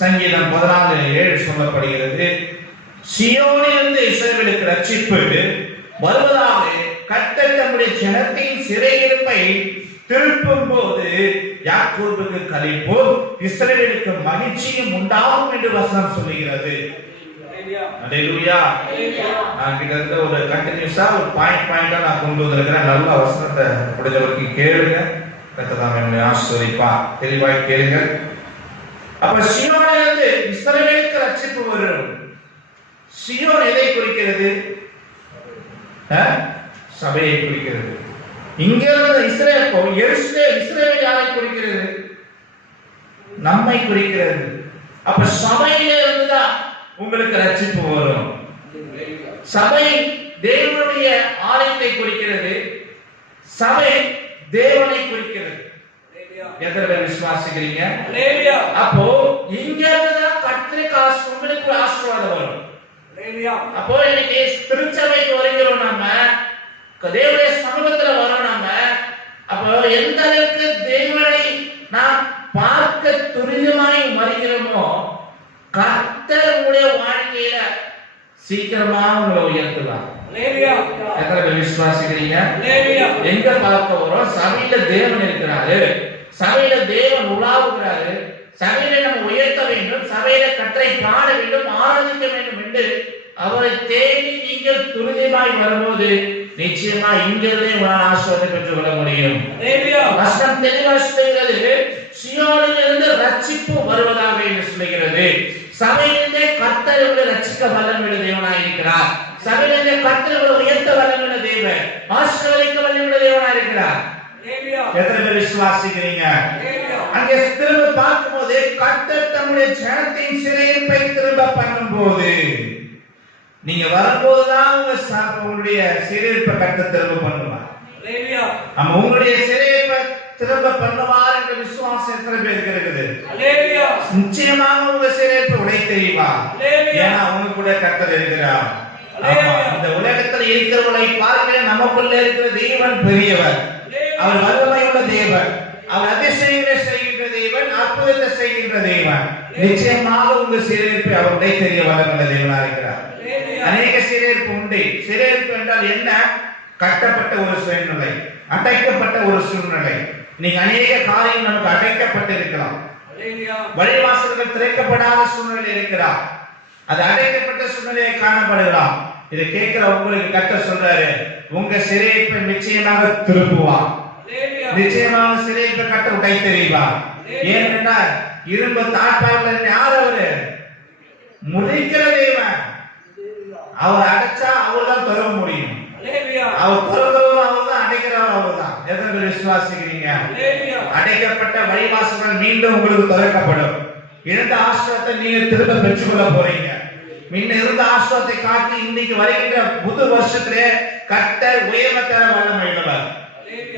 சங்கீதம் 14:7 சொல்லப்படுகிறது, சியோனிலிருந்து இஸ்ரவேலுக்கு ரட்சிப்பு வருவதாக கர்த்தர் தம்முடைய ஜனத்தின் சிறையிருப்பை திருப்பும் போது யாக்கோபுக்கு களிப்பும் இஸ்ரவேலுக்கு மகிழ்ச்சியும் உண்டாகும் என்று வசனம் சொல்லுகிறது. அல்லேலூயா. நான் கிட்டத்தட்ட ஒரு கண்டினியூஸா ஒரு பாயிண்டா நான் கொண்டு வந்திருக்கிறேன். நல்ல வசனத்தை முடிஞ்சவருக்கு கேளுங்க. கர்த்தர் நம்மை ஆசீர்வதிப்பார். தெளிவாய் கேளுங்க. அப்ப சியோனிலிருந்து இஸ்ரவேலுக்கு ரட்சிப்பு வரும். சியோன் எதை குறிக்கிறது? சபையை குறிக்கிறது. இங்க இருந்து இஸ்ரவேல் யாரை குறிக்கிறது? நம்மை குறிக்கிறது. அப்ப சபையில இருந்துதான் உங்களுக்கு ரட்சிப்பு வரும். சபை தேவனுடைய ஆலயத்தை குறிக்கிறது. சபை தேவனை குறிக்கிறது. எத்தனை பேர் விசுவாசிக்கிறீங்க? அப்போ இங்க இருந்துதான் கர்த்தருக்கு உங்களுக்கு ஆசீர்வாதம் வரும். அப்போ இன்னைக்கு திருச்சபைக்கு வருகிறோம், நம்ம தேவனுடைய சமூகத்துல வரோம். நம்ம அப்போ எந்த அளவுக்கு தேவனை நாம் பார்க்க துரிதமாய் வருகிறோமோ கர்த்தர் உங்களுடைய வாழ்க்கையில சீக்கிரமா உங்களை உயர்த்துவார். எத்தனை பேர் விசுவாசிக்கிறீங்க? எங்க பார்க்க வரோம்? சபையில தேவன் இருக்கிறாரு, சபையில தேவன் உலாவுகிறாரு, சபையில நம்ம உயர்த்த வேண்டும், சபையில கர்த்தரை பாட வேண்டும், ஆராதிக்க வேண்டும் என்று அவரை தேடி நீங்கள் துரிதமாய் வரும்போது நிச்சயமா இங்கிருந்தே ஆசீர்வாதத்தை பெற்றுக் கொள்ள முடியும். வசனம் தெளிவாக சொல்கிறது, சியோனில் இருந்து ரட்சிப்பு வருவதாக என்று சொல்கிறது. சபையிலே கர்த்தர் உங்களை ரட்சிக்க வல்லமையுள்ள தேவனாய் இருக்கிறார். சபையிலே கர்த்தர் உங்களை உயர்த்த வல்லமையுள்ள தேவன், ஆசீர்வதிக்க வல்லமையுள்ள தேவனாய் இருக்கிறார். எத்தனை பேர் விசுவாசிக்கிறீங்க? அங்கே திரும்ப பார்க்கும்போது கர்த்தர் தம்முடைய ஜனத்தின் சிறையிருப்பை திரும்ப பண்ணும்போது, நீங்க வரும்போதுதான் உங்களுடைய சிறையிருப்பை கர்த்தர் திரும்ப பண்ணுவார். உங்களுடைய சிறையிருப்பை திரும்ப பண்ணுவார் என்ற விசுவாசம் எத்தனை பேருக்கு இருக்குது? நிச்சயமாக உங்க சிறையிருப்பை உடை தெரிவார். ஏன்னா அவங்க கூட கர்த்தர் இருக்கிறார். இந்த உலகத்தில் இருக்கிறவர்களை பார்க்கிற நமக்குள்ள இருக்கிற தேவன் பெரியவர். அவர் வல்லமையுள்ள தேவன், அவர் அதிசயங்களை செய்கின்ற தேவன், அற்புதத்தை செய்கின்ற தேவன். நிச்சயமாக உங்க சிறையிருப்பை அவர் உடை தெரிய வல்லமையுள்ள தேவனாக இருக்கிறார். அநேக சிறையிருப்பு உண்டு. சிறையிருப்பு என்றால் என்ன? கட்டப்பட்ட ஒரு சூழ்நிலை, அடைக்கப்பட்ட ஒரு சூழ்நிலை. நீங்க அநேக காரியம் நமக்கு அடைக்கப்பட்டு இருக்கலாம், வழிவாசல்கள் திறக்கப்படாத சூழ்நிலை இருக்கலாம், அது அடைக்கப்பட்ட சூழ்நிலையை காணப்படுகலாம். இதை கேட்கிற உங்களுக்கு கர்த்தர் சொல்றாரு, உங்க சிறையிருப்பை நிச்சயமாக திருப்புவார். நிச்சயமாக சிறையிருப்பை கட்ட உடை தெரிவார். ஏனென்றால் இரும்பு தாட்டாளர் யார்? அவரு முடிக்கிற தேவன். அவர் அடைச்சா அவர் தான் திறக்க முடியும். அவர் திறந்தவரும் அவர் தான், அடைக்கிறவர் அவர் தான். எத்தனை பேர் விசுவாசிக்கிறீங்க? அடைக்கப்பட்ட வழிவாசல்கள் மீண்டும் உங்களுக்கு திறக்கப்படும். இழந்த ஆசீர்வாதத்தை நீங்க திரும்ப பெற்றுக்கொள்ள போறீங்க. முன்ன இருந்த ஆசீர்வாதத்தை காட்டி இன்னைக்கு வருகின்ற புது வருஷத்திலே கர்த்தர் உயர்த்தர வல்லமையுள்ளவர்.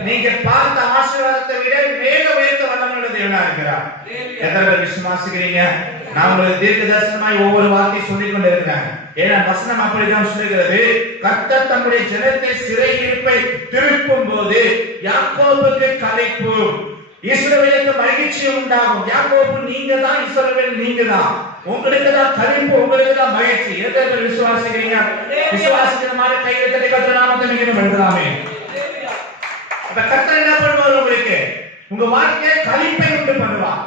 நீங்க பார்த்த ஆசீர்வாதத்தை விட மேல உயர்த்த வல்லமையுள்ள தேவனா இருக்கிறார். எத்தனை பேர் விசுவாசிக்கிறீங்க? நான் உங்களுக்கு தீர்க்க தரிசனமாய் ஒவ்வொரு வார்த்தையும் சொல்லிக் கொண்டு இருக்கிறேன். ஏன்னா வசனம் அப்படிதான் சொல்லுகிறது, கர்த்தர் தம்முடைய ஜனத்தை சிறையிருப்பை திருப்பும் போது யாக்கோபுக்கு களிப்பு, இஸ்ரவேலுக்கு மகிழ்ச்சி உண்டாகும். யாக்கோபு நீங்க தான், இஸ்ரவேல் நீங்க தான். உங்களுக்கு தான் களிப்பு, உங்களுக்கு தான் மகிழ்ச்சி. எத்தனை பேர் விசுவாசிக்கிறீங்க? விசுவாசிக்கிற மாதிரி கையை தட்டி கர்த்தர் நாமத்தை மிகவும் எழுதலாமே. அப்ப கர்த்தர் என்ன பண்ணுவார்? உங்களுக்கு உங்க வாழ்க்கையை களிப்பை உண்டு பண்ணுவார்,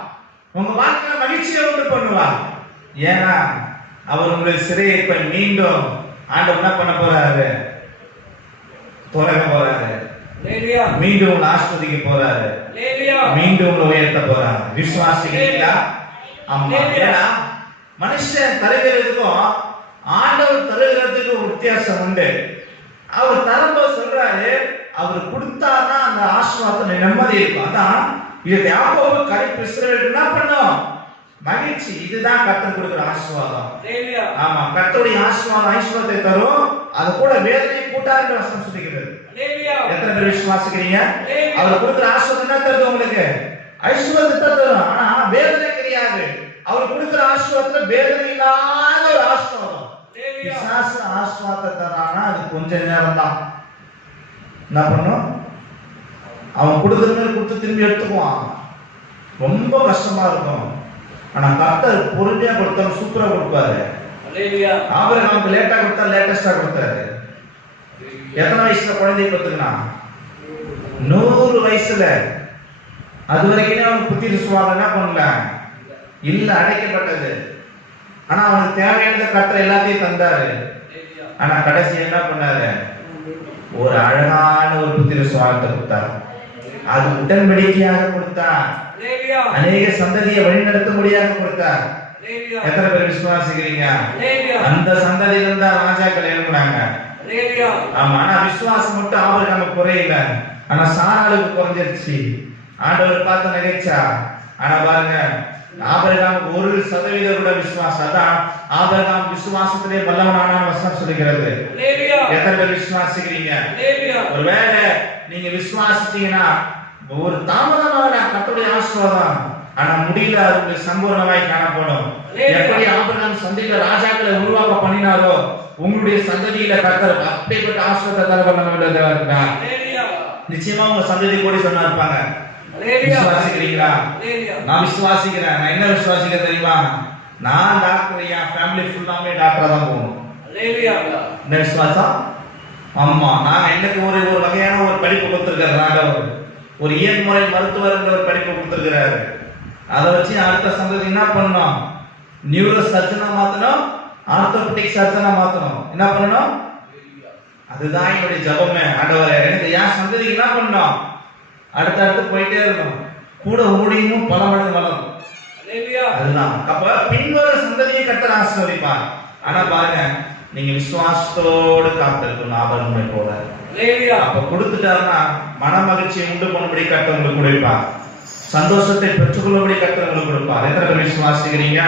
உங்க வாழ்க்கையில மகிழ்ச்சியை உண்டு பண்ணுவார். ஏன்னா அவர் உங்களுடைய சிறையிருப்பை மீண்டும் ஆண்டவர் என்ன பண்ண போறாரு? திறக்க போறாரு. மீண்டும் உங்களை ஆஸ்வதிக்க போறாரு. மீண்டும் உங்களை உயர்த்த போறாரு. விசுவாசிக்கிறீங்களா? ஆமா. ஏன்னா மனுஷன் தருகிறதுக்கும் ஆண்டவர் தருகிறதுக்கும் வித்தியாசம் உண்டு. அவர் தரும்போது சொல்றாரு, அவர் கொடுத்தாதான் அந்த ஆசீர்வாதம் நிம்மதி இருக்கும். அதான் இது யாக்கோபு களிப்பு, இஸ்ரவேல் என்ன பண்ணும்? மகிழ்ச்சி. இதுதான் கர்த்தர் கொடுக்கிற ஆசீர்வாதம். ஆமா, கர்த்தருடைய ஆசீர்வாதம் ஐஸ்வர்யத்தை தரும், அது கூட வேதனை கூட்டார் என்று வசனம் சொல்லுகிறது. எத்தனை பேர் விசுவாசிக்கிறீங்க? அவர் கொடுக்கிற ஆசீர்வாதம் என்ன தருது? உங்களுக்கு ஐஸ்வர்யத்தை தரும், ஆனா வேதனை கிடையாது. அவர் கொடுக்கிற ஆசீர்வாதத்துல வேதனை இல்லாத ஒரு ஆசீர்வாதம். பிசாசு ஆசீர்வாதத்தை தரானா அது கொஞ்ச நேரம் தான். என்ன பண்ணும்? அவன் கொடுக்குற மாதிரி கொடுத்து திரும்பி எடுத்துக்குவான். ரொம்ப கஷ்டமா இருக்கும். ஆனா கர்த்தர் பொறுமையா கொடுத்தா சூப்பரா கொடுப்பாரு. ஆபிரகாமுக்கு லேட்டா கொடுத்தா லேட்டஸ்டா கொடுத்தாரு. எத்தனை வயசுல குழந்தை பெற்றுக்கினா? 100 வயசுல. அது வரைக்கும் அவனுக்கு புத்தி சுவாதம் என்ன பண்ணல, இல்ல, அடைக்கப்பட்டது. ஆனா அவனுக்கு தேவையானத கர்த்தர் எல்லாத்தையும் தந்தாரு. ஆனா கடைசி என்ன பண்ணாரு, ஒரு அழகான ஒரு புத்திர சுவாகத்தை கொடுத்தார். அது உடன்படிக்கையாக கொடுத்தார். அநேக சந்ததியை வழிநடத்த முடியாத கொடுத்தார். எத்தனை பேர் விசுவாசிக்கிறீங்க? அந்த சந்ததியில இருந்தா ராஜாக்கள் எழுப்புனாங்க. ஆமா, ஆனா விசுவாசம் மட்டும் ஆபிரகாமுக்கு குறையல, ஆனா சாராளுக்கு குறைஞ்சிருச்சு. ஆண்டவர் பார்த்து நினைச்சா. ஆனா பாருங்க, ஆபிரகாமுக்கு 1% கூட விசுவாசம். அதான் ஆபிரகாம் விசுவாசத்திலே வல்லவனான வசனம் சொல்லுகிறது. எத்தனை பேர் விசுவாசிக்கிறீங்க? ஒருவேளை நீங்க விசுவாசிச்சீங்கன்னா ஒரு தாமதமான கர்த்தருடைய ஆசீர்வாதம், ஆனா முடியல, அது சம்பூர்ணமாய் காணப்படும். எப்படி ஆபிரகாம் சந்ததியில ராஜாக்களை உருவாக்க பண்ணினாரோ, உங்களுடைய சந்ததியில கர்த்தர் அப்படிப்பட்ட ஆசீர்வாதத்தை தர வல்லவராக இருக்கிறார். நிச்சயமா உங்க சந்ததி கூட சொன்னா இருப்பாங்க. விசுவாசிக்கிறீங்களா? நான் விசுவாசிக்கிறேன். நான் என்ன விசுவாசிக்கிறேன் தெரியுமா? நான் டாக்டர், என் ஃபேமிலி ஃபுல்லாமே டாக்டரா தான் போகணும். என்ன விசுவாசம்? ஆமா, நான் எனக்கு ஒரு வகையான ஒரு படிப்பு கொடுத்திருக்கிறார். ஒரு இயன்முறை மருத்துவர் என்ற ஒரு படிப்பு கொடுத்திருக்கிறாரு. அதை வச்சு அடுத்த சந்ததி என்ன பண்ணணும்? நியூரோ சர்ஜனா மாத்தணும், ஆர்த்தோபெடிக் சர்ஜனா மாத்தணும். என்ன பண்ணணும்? அதுதான் என்னுடைய ஜபமே. ஆண்டவரே, எனக்கு என் சந்ததிக்கு என்ன பண்ணணும்? அடுத்தடுத்து போயிட்டே இருக்கணும். கூட ஊழியமும் பல மடங்கு வளரும். அதுதான். அப்ப பின்வரும் சந்ததியை கர்த்தர் ஆசீர்வதிப்பார். ஆனா பாருங்க, நீங்க விசுவாசத்தோடு காத்திருக்கணும். ஆபரணங்களை போல அப்ப கொடுத்துட்டாருன்னா மன மகிழ்ச்சியை உண்டு பண்ணும்படி கர்த்தர் உங்களுக்கு கொடுப்பார். சந்தோஷத்தை பெற்றுக்கொள்ளும்படி கர்த்தர் உங்களுக்கு கொடுப்பார். எத்தனை விசுவாசிக்கிறீங்க?